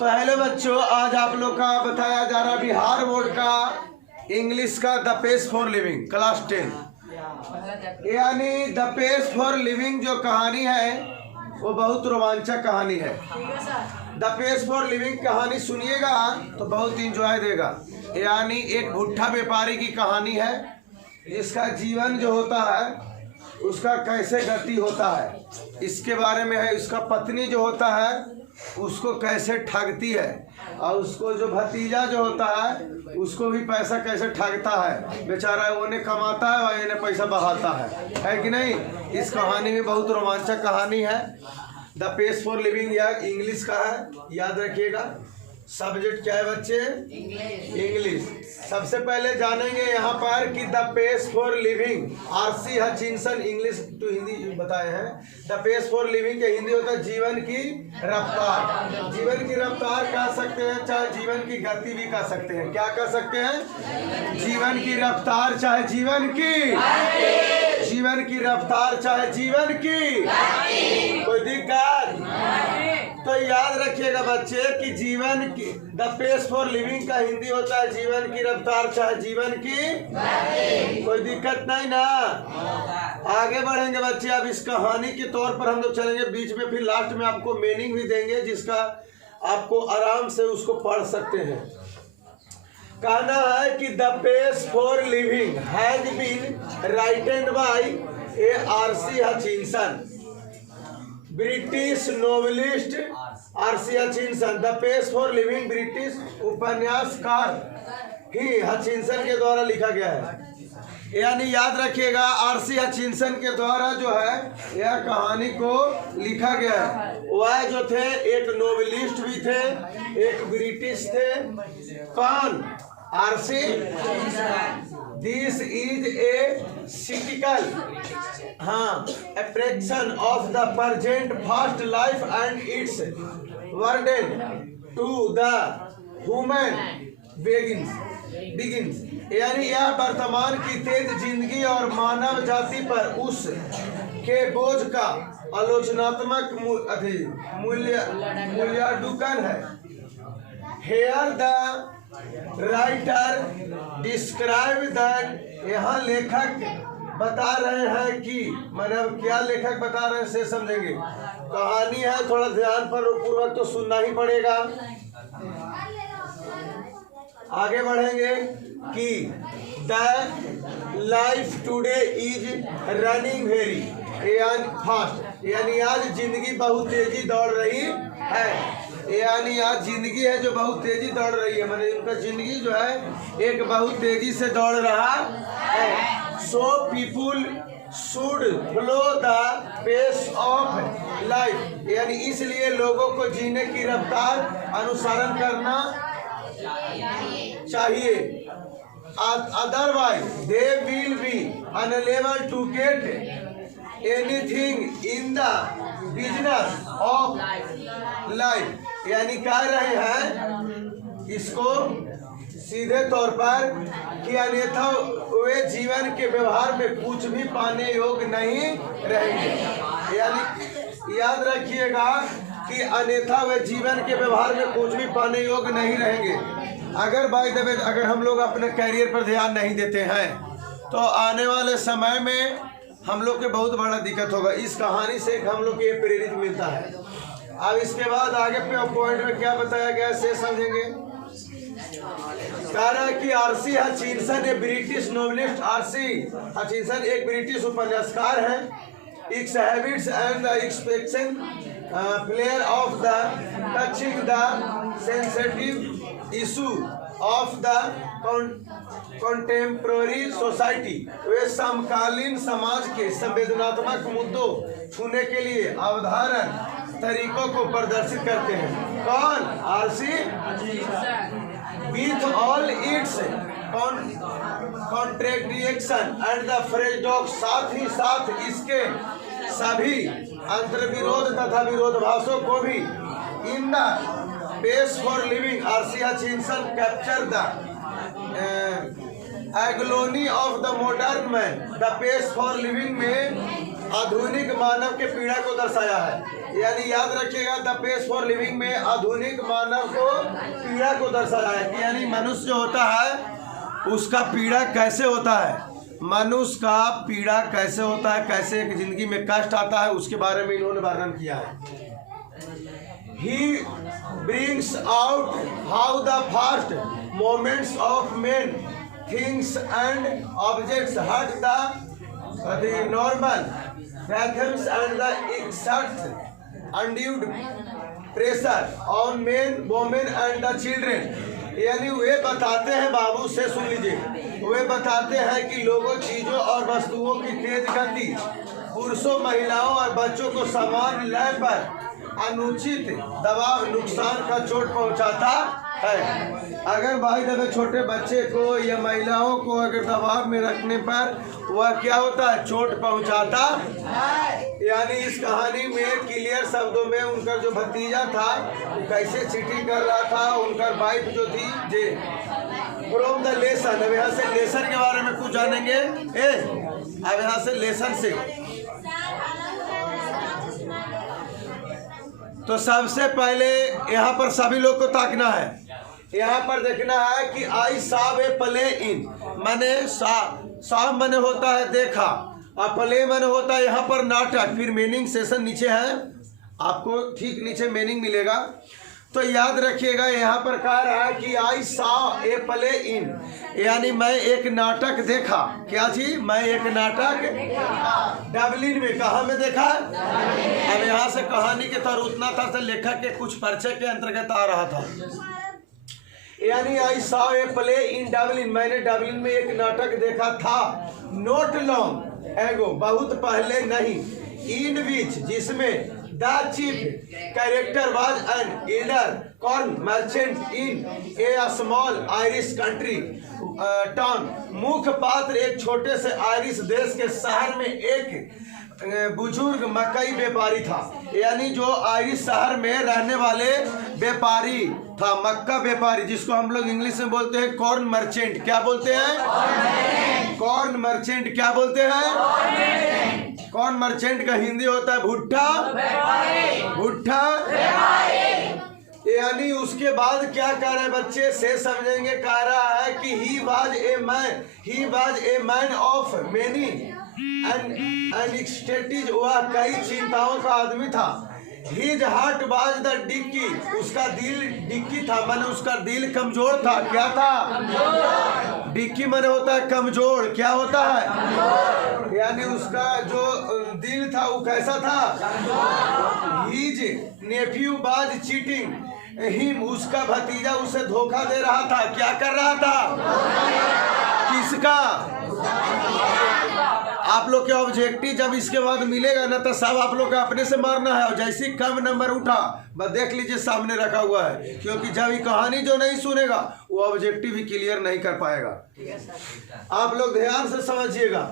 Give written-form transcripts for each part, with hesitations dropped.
तो हेलो बच्चों, आज आप लोग का बताया जा रहा बिहार बोर्ड का इंग्लिश का the pace for living class 10, यानी द पेज फॉर लिविंग जो कहानी है वो बहुत रोमांचक कहानी है। द पेज फॉर लिविंग कहानी सुनिएगा तो बहुत इंजॉय देगा। यानी एक भुट्टा व्यापारी की कहानी है, जिसका जीवन जो होता है उसका कैसे गति होता है इसके बारे में है। उसका पत्नी जो होता है उसको कैसे ठगती है, और उसको जो भतीजा जो होता है उसको भी पैसा कैसे ठगता है। बेचारा वो ने कमाता है और इन्हें पैसा बहाता है कि नहीं। इस कहानी में बहुत रोमांचक कहानी है। द पेज फॉर लिविंग या इंग्लिश का है, याद रखिएगा। सब्जेक्ट क्या है बच्चे? इंग्लिश। सबसे पहले जानेंगे यहाँ पर कि the pace for living, RC Hutchinson English to Hindi बताए हैं। द पेज फॉर लिविंग के हिंदी होता है जीवन की रफ्तार। जीवन की रफ्तार कह सकते हैं, चाहे जीवन की गति भी कह सकते हैं। क्या कह सकते हैं? जीवन की रफ्तार चाहे जीवन की, जीवन की रफ्तार चाहे जीवन की। कोई दिक्कत? तो याद रखिएगा बच्चे कि जीवन की द पेज फॉर लिविंग का हिंदी होता है जीवन की रफ्तार चाहे जीवन की। कोई दिक्कत नहीं ना। आगे बढ़ेंगे बच्चे। अब इस कहानी के तौर पर हम लोग चलेंगे, बीच में फिर लास्ट में आपको मीनिंग भी देंगे, जिसका आपको आराम से उसको पढ़ सकते हैं। कहना है कि the pace for living has been written by R C Hutchinson, British novelist RC Hutchinson. The pace for living British उपन्यासकार ही हचिंसन के द्वारा लिखा गया है। यानी याद रखिएगा आरसी हचिंसन के द्वारा जो है यह कहानी को लिखा गया है। वह जो थे एक नोवेलिस्ट भी थे, एक ब्रिटिश थे। कौन? RC. This is a critical appreciation of the present fast life and its burden to the human beings. यानी यह वर्तमान की तेज जिंदगी और मानव जाति पर उस के बोझ का आलोचनात्मक मूल्यांकन है। Here the writer describe that, यहाँ लेखक बता रहे हैं कि मतलब क्या लेखक बता रहे हैं से समझेंगे। कहानी है, थोड़ा ध्यान पर पूर्वक तो सुनना ही पड़ेगा। आगे बढ़ेंगे कि the life today is running very fast, यानी आज जिंदगी बहुत तेजी दौड़ रही है। यानी आज जिंदगी है जो बहुत तेजी दौड़ रही है, मतलब उनका जिंदगी जो है एक बहुत तेजी से दौड़ रहा है। So people should follow the pace of life, यानी इसलिए लोगों को जीने की रफ्तार अनुसरण करना चाहिए। Otherwise they will be unable to get anything in the business of life. यानी कह रहे हैं इसको सीधे तौर पर कि अन्यथा वे जीवन के व्यवहार में कुछ भी पाने योग्य नहीं रहेंगे। यानी याद रखिएगा कि अन्यथा वे जीवन के व्यवहार में कुछ भी पाने योग्य नहीं रहेंगे। अगर बाय द वे अगर हम लोग अपने कैरियर पर ध्यान नहीं देते हैं तो आने वाले समय में हम लोग के बहुत बड़ा दिक्कत होगा। इस कहानी से हम लोग को ये प्रेरित मिलता है। अब इसके बाद आगे पे पॉइंट में क्या बताया गया से समझेंगे। कह रहा है कि RC Hutchinson a British novelist. RC Hutchinson एक ब्रिटिश उपन्यासकार है। Its habits and the expectation player of the touching the sensitive issue of the contemporary society. वे समकालीन समाज के संवेदनात्मक मुद्दों छूने के लिए अवधारण तरीकों को प्रदर्शित करते हैं। कौन? RC. With all it's contradiction and the paradox, साथ ही साथ इसके सभी अंतर्विरोध तथा विरोधाभासों को भी। In the pace for living RC Hutchinson capture the agony of the modern man. The pace for living में आधुनिक मानव के पीड़ा को दर्शाया है। यानी याद रखिएगा, द पेस फॉर लिविंग में आधुनिक मानव को पीड़ा को दर्शाया है कि यानी मनुष्य जो होता है उसका पीड़ा कैसे होता है, मनुष्य का पीड़ा कैसे होता है, कैसे एक जिंदगी में कष्ट आता है, उसके बारे में इन्होंने वर्णन किया है। He brings out how the first moments of men, things and objects hurt the normal rhythms and the exert undue pressure on men, women and the children। यानी वे बताते हैं, बाबू से सुन लीजिए, वे बताते हैं कि लोगों, चीजों और वस्तुओं की तेज गति पुरुषों, महिलाओं और बच्चों को समान लय पर अनुचित दबाव नुकसान का चोट पहुंचाता है। अगर भाई दबे छोटे बच्चे को या महिलाओं को अगर दबाव में रखने पर वह क्या होता है, चोट पहुंचाता है। यानी इस कहानी में क्लियर शब्दों में उनका जो भतीजा था वो कैसे चीटिंग कर रहा था, उनका वाइफ जो थी जे फ्रॉम द लेसन। अब यहाँ से लेसन के बारे में कुछ जानेंगे। अब यहाँ से लेसन से तो सबसे पहले यहाँ पर सभी लोग को ताकना है, यहाँ पर देखना है कि आई साव ए प्ले इन, माने साव माने होता है देखा, और प्ले माने होता है यहाँ पर नाटक। फिर मीनिंग सेशन नीचे है, आपको ठीक नीचे मीनिंग मिलेगा। तो याद रखिएगा, यहाँ पर कह रहा है कि आई साव ए प्ले इन, यानी मैं एक नाटक देखा। क्या चीज? मैं एक नाटक डबलिन में, कहाँ में देखा? अब यहाँ से कहानी के तौर उतना था से लेखक के कुछ परिचय के अंतर्गत आ रहा था। यानी आई Sao a play in Dublin, मैंने डबलिन में एक नाटक देखा था। नोट लॉन्ग एगो, बहुत पहले नहीं। इन विच, जिसमें the chief character was an elder corn merchant in A small Irish country town. मुख्य पात्र एक छोटे से आयरिश देश के शहर में एक बुजुर्ग मकई व्यापारी था। यानी जो आयरिश शहर में रहने वाले व्यापारी था, मक्का व्यापारी, जिसको हम लोग इंग्लिश में बोलते हैं कॉर्न मर्चेंट। क्या बोलते हैं? Corn merchant. क्या बोलते हैं? कॉर्न मर्चेंट का हिंदी होता है भुट्टा। भुट्टा। यानी उसके बाद क्या कह रहे हैं बच्चे से समझेंगे, कह रहा है कि he was a man of many and वह कई चिंताओं का आदमी था। His heart was the dicky, उसका दिल डिक्की था, माने उसका दिल कमजोर था। क्या था? डिक्की माने होता है कमजोर। क्या होता है? यानी उसका जो दिल था वो कैसा था? His Neiphiu was cheating him, उसका भतीजा उसे धोखा दे रहा था। क्या कर रहा था? किसका? आप लोग के ऑब्जेक्टिव जब इसके बाद मिलेगा ना तो सब आप लोग का अपने से मारना है। और जैसे ही कम नंबर उठा बस देख लीजिए सामने रखा हुआ है, क्योंकि जब ये कहानी जो नहीं सुनेगा वो ऑब्जेक्टिव भी क्लियर नहीं कर पाएगा। आप लोग ध्यान से समझिएगा,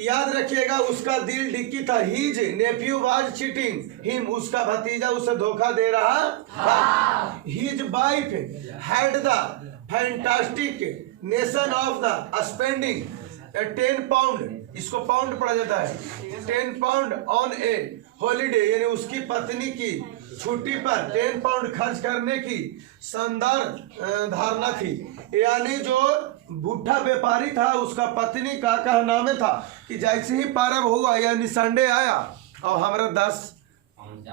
याद रखिएगा, उसका दिल डिक्की था। His Neiphiu was cheating him, उसका भतीजा उसे धोखा दे रहा था। His wife had the fantastic nation of the spending 10 pound, इसको पाउंड पढ़ा जाता है, 10 पाउंड ऑन ए हॉलीडे, यानी उसकी पत्नी की छुट्टी पर 10 पाउंड खर्च करने की शानदार धारणा थी। यानी जो भुट्टा व्यापारी था उसका पत्नी का कहना में था कि जैसे ही पर्व हुआ यानी संडे आया और हमारा 10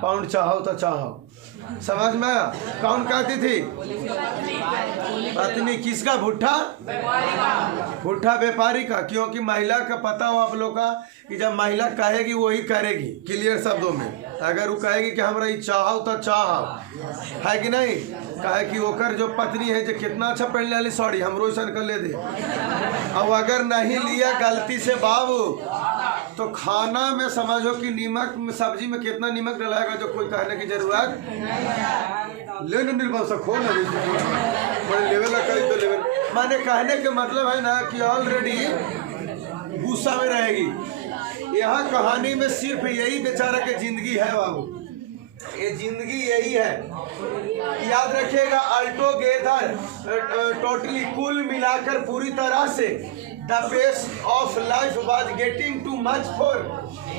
पाउंड चाहो तो चाहो। समझ में आया? कौन कहती थी? पत्नी। किसका? भुट्टा। भुट्टा व्यापारी का। क्योंकि महिला का पता हो आप लोग का कि जब महिला कहेगी वही करेगी, क्लियर शब्दों में। अगर वो कहेगी कि हमरा ये चाहो तो चाहो, है कि नहीं? कहे कि ओकर जो पत्नी है जो कितना अच्छा पहन ले, सॉरी हमरो ऐसा कर ले दे। अब अगर नहीं लिया गलती से बाबू तो खाना में समझो कि नीमक में, सब्जी में कितना नीमक डलाएगा जो कोई कहने की जरूरत ले निर्भर सको ना, बड़े लेवल करी तो लेवल। माने कहने के मतलब है ना कि ऑलरेडी गुस्सा में रहेगी। यहाँ कहानी में सिर्फ यही बेचारा की जिंदगी है बाबू। ये जिंदगी यही है, याद रखिएगा। अल्टो गेदर टोटली कुल मिलाकर पूरी तरह से the pace of life was getting too much for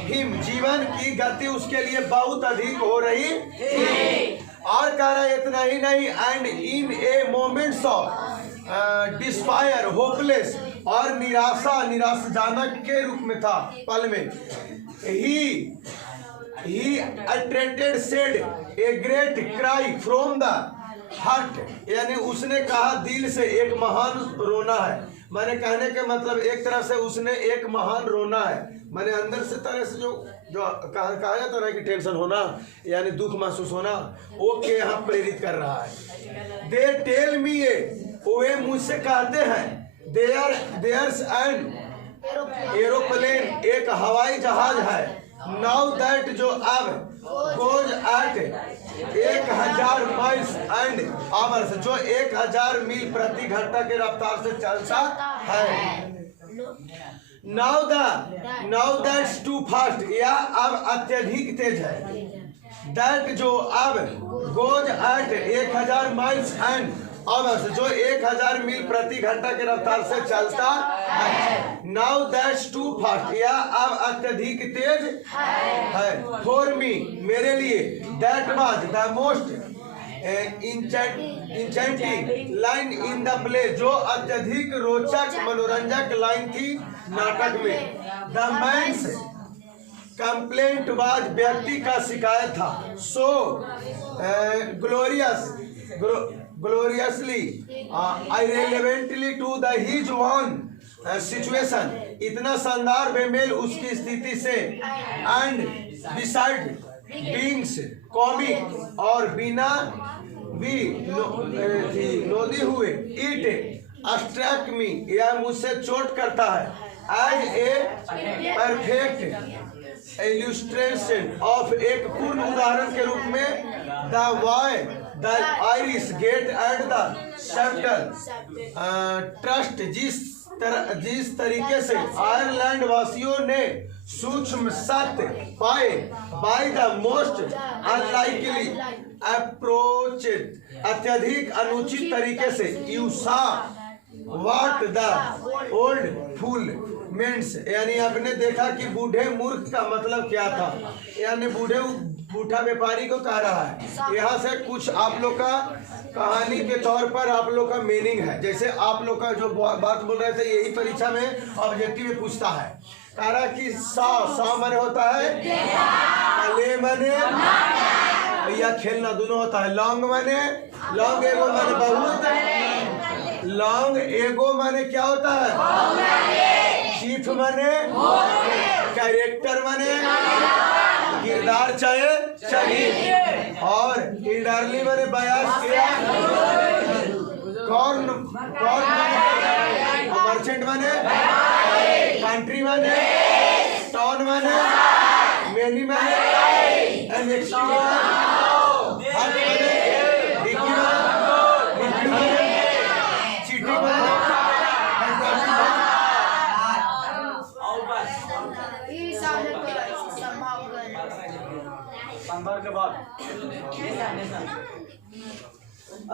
him, जीवन की गति उसके लिए बहुत अधिक हो रही थी। और कह रहा है इतना ही नहीं, and in a moments of despair hopeless, और निराशाजनक के रूप में था पल में। He attended said a great cry from the heart, यानी उसने कहा दिल से एक महान रोना है। मैंने कहने के मतलब एक तरफ से उसने एक महान रोना है, मैंने अंदर से तरह से जो कहा जाता है कि टेंशन होना यानी दुख महसूस होना, वो के यहाँ प्रेरित कर रहा है। दे टेल मी ए, वे मुझसे कहते हैं, देयर्स एंड एरोप्लेन, एक हवाई जहाज है। नाउ दैट, जो अब goes eight 1000 miles and hours, जो 1000 मील प्रति घंटा के रफ्तार से चलता है। नाउ दैट्स टू फास्ट, या अब अत्यधिक तेज है। दैट, जो अब goes eight 1000 miles and hours, जो 1000 मील प्रति घंटा के रफ्तार से चलता है। नाउ दैट्स टू फास्ट, या अब अत्यधिक तेज है। फॉर मी, मेरे लिए। That was the most enchanting line in the play, जो अत्यधिक रोचक मनोरंजक लाइन थी नाटक में। द मैन्स कंप्लेंट वाज, व्यक्ति का शिकायत था। सो gloriously irrelevantly to the his own situation, इतना शानदार बेमेल उसकी स्थिति से। एंड बिसाइड बीइंग्स कॉमिक, और बिना भी नोदी हुए, इट स्ट्राइक मी, यह मुझसे चोट करता है। As a perfect illustration of, एक पूर्ण उदाहरण के रूप में। The Irish get at the subtle truth, जिस तरीके से आयरलैंड वासियों ने सूक्ष्म सत्य पाए, by the most unlikely approach, अत्यधिक अनुचित तरीके से। You saw what the old fool means, यानी आपने देखा कि बूढ़े मूर्ख का मतलब क्या था, यानी बूढ़ा व्यापारी को कह रहा है। यहाँ से कुछ आप लोग का कहानी के तौर पर आप लोग का मीनिंग है। जैसे आप लोग का जो बात बोल रहे थे, यही परीक्षा में ऑब्जेक्टिव में पूछता है। कह रहा कि सा माने होता है ले माने या खेलना दोनों होता है। लॉन्ग एगो माने बहुत, लॉन्ग एगो माने क्या होता है, चीफ माने कैरेक्टर माने किरदार चाहे चरित्र, और इल्डरली माने बयास किया, कॉर्न मर्चेंट माने, कंट्री माने, टाउन माने, मेनी माने,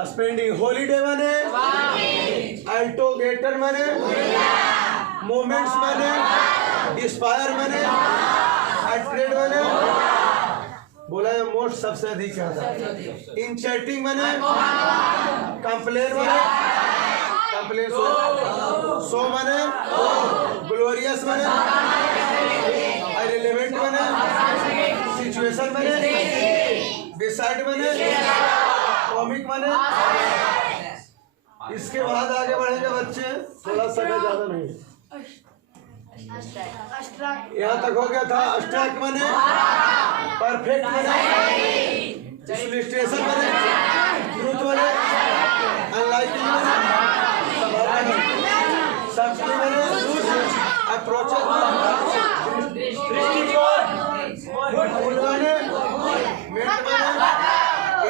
स्पेंडिंग हॉलीडे माने, अल्टो गेटर माने, मोमेंट्स माने, डिस्पायर माने, अट्रेड माने, बोला है मोस्ट सबसे अधिक है। इंचर्टिंग माने, कंप्लेन माने, कंप्लेन सो माने, ग्लोरियस माने, इररिलेवेंट माने, सिचुएशन माने, डिसाइड माने, कॉमिक माने। इसके बाद आगे बढ़ेंगे बच्चे, थोड़ा समय ज्यादा नहीं, यहाँ तक हो गया था। अष्टाक माने परफेक्ट माने, इलस्ट्रेशन माने, ट्रूथ माने, अनलाइकली माने, सब्सिडी माने, अप्रोच माने,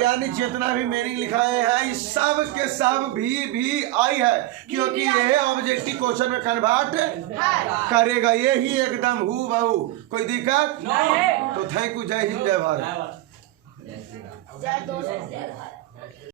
यानी जितना भी मीनिंग लिखाए हैं इस सब के सब भी आई है, क्योंकि यह ऑब्जेक्टिव क्वेश्चन में कन्वर्ट करेगा, ये ही एकदम हूबहू। कोई दिक्कत नहीं। तो थैंक यू, जय हिंद, जय भारत। चाहे 200 रुपया लगा